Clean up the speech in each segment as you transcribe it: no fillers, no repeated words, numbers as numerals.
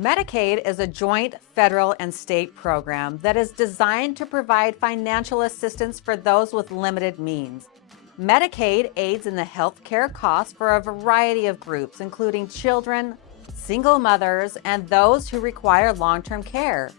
Medicaid is a joint federal and state program that is designed to provide financial assistance for those with limited means. Medicaid aids in the health care costs for a variety of groups, including children, single mothers, and those who require long-term care.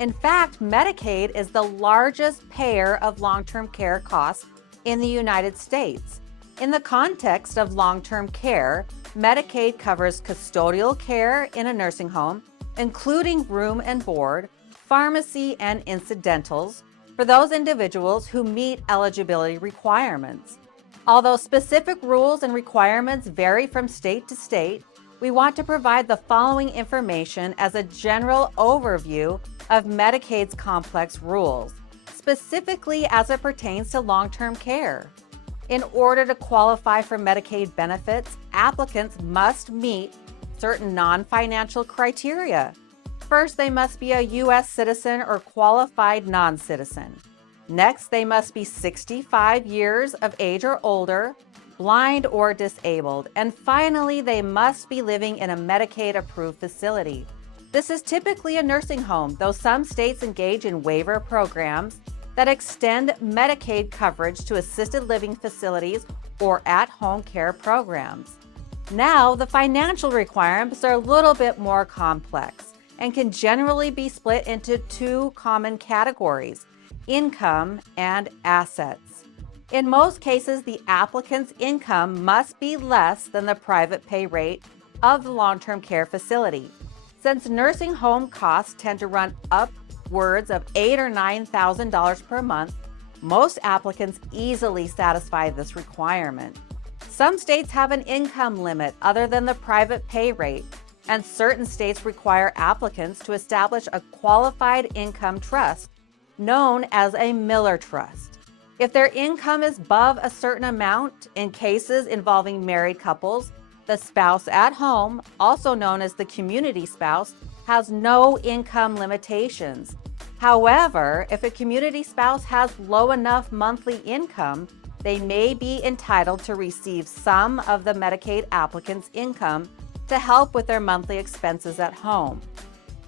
In fact, Medicaid is the largest payer of long-term care costs in the United States. In the context of long-term care, Medicaid covers custodial care in a nursing home, including room and board, pharmacy, and incidentals for those individuals who meet eligibility requirements. Although specific rules and requirements vary from state to state, we want to provide the following information as a general overview of Medicaid's complex rules, specifically as it pertains to long-term care. In order to qualify for Medicaid benefits, applicants must meet certain non-financial criteria. First, they must be a U.S. citizen or qualified non-citizen. Next, they must be 65 years of age or older, blind or disabled. And finally, they must be living in a Medicaid-approved facility. This is typically a nursing home, though some states engage in waiver programs that extend Medicaid coverage to assisted living facilities or at-home care programs. Now, the financial requirements are a little bit more complex and can generally be split into two common categories: income and assets. In most cases, the applicant's income must be less than the private pay rate of the long-term care facility. Since nursing home costs tend to run upwards of $8,000 or $9,000 per month, most applicants easily satisfy this requirement. Some states have an income limit other than the private pay rate, and certain states require applicants to establish a qualified income trust known as a Miller Trust. If their income is above a certain amount, in cases involving married couples, the spouse at home, also known as the community spouse, has no income limitations. However, if a community spouse has low enough monthly income, they may be entitled to receive some of the Medicaid applicant's income to help with their monthly expenses at home.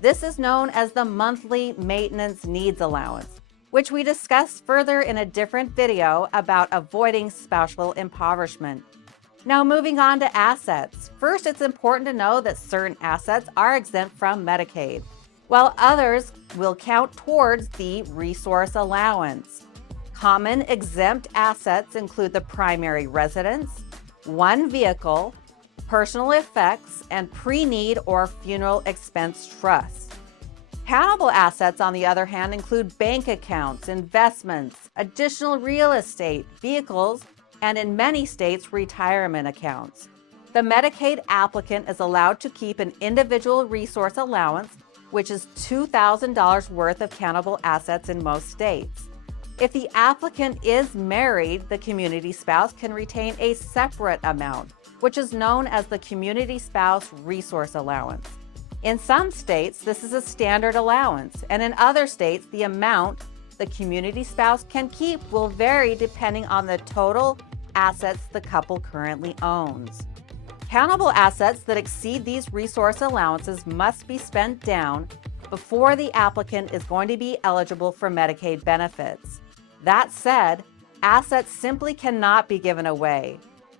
This is known as the monthly maintenance needs allowance, which we discussed further in a different video about avoiding spousal impoverishment. Now, moving on to assets. First, it's important to know that certain assets are exempt from Medicaid, while others will count towards the resource allowance. Common exempt assets include the primary residence, one vehicle, personal effects, and pre-need or funeral expense trusts. Countable assets, on the other hand, include bank accounts, investments, additional real estate, vehicles, and in many states, retirement accounts. The Medicaid applicant is allowed to keep an individual resource allowance, which is $2,000 worth of countable assets in most states. If the applicant is married, the community spouse can retain a separate amount, which is known as the Community Spouse Resource Allowance. In some states, this is a standard allowance, and in other states, the amount the community spouse can keep will vary depending on the total assets the couple currently owns. Countable assets that exceed these resource allowances must be spent down before the applicant is going to be eligible for Medicaid benefits. That said, assets simply cannot be given away.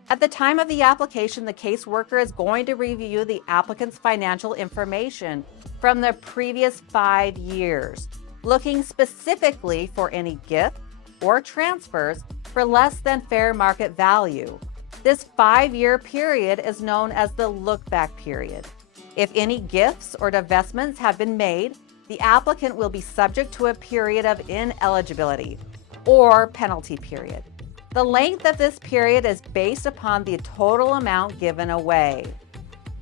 At the time of the application, the caseworker is going to review the applicant's financial information from the previous 5 years, looking specifically for any gift or transfers for less than fair market value. This 5-year period is known as the look-back period. If any gifts or divestments have been made, the applicant will be subject to a period of ineligibility or penalty period. The length of this period is based upon the total amount given away.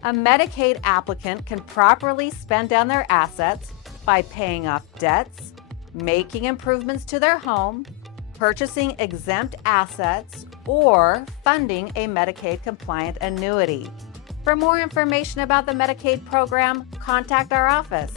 A Medicaid applicant can properly spend down their assets by paying off debts, making improvements to their home, purchasing exempt assets, or funding a Medicaid-compliant annuity. For more information about the Medicaid program, contact our office.